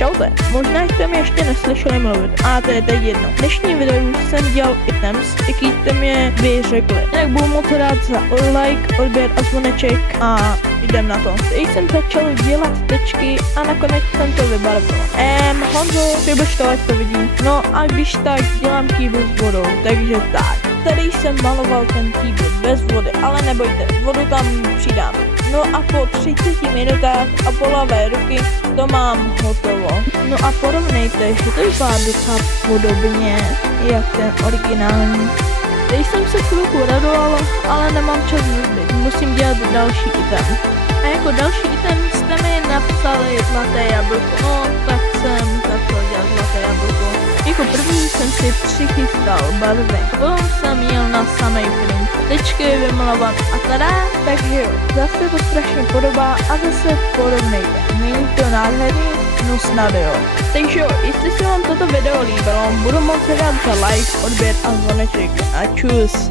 Čaute, možná jste mě ještě neslyšeli mluvit, a to je teď jedno. V dnešním videu jsem dělal items, jaký jste mě vy řekli. Jinak budu moc rád za like, odběr a zvoneček a jdem na to. Teď jsem začal dělat tečky a nakonec jsem to vybarvil. Honzo, přibliž to, ať to vidím. No a když tak dělám kýbl s vodou, takže tak. Tady jsem maloval ten kýbl bez vody, ale nebojte, vodu tam přidám. No a po 30 minutách a polavé ruky to mám hotovo. No a porovnejte, že to vypadá docela podobně jak ten originální. Teď jsem se chvilku radoval, ale nemám čas vůbec. Musím dělat další item. A jako další item jste mi napsali zlaté jablko. No tak jsem začal dělat zlaté jablko. Jako první jsem si přichystal barvy. Potom jsem jel na samej print. Tečky vymalovat a tada. Takže jo, zase to strašně podobá a zase porovnejte. Není to nádherný? No snad jo. Takže jo, jestli se vám toto video líbilo, budu moc rád za like, odběr a zvoneček. A čus.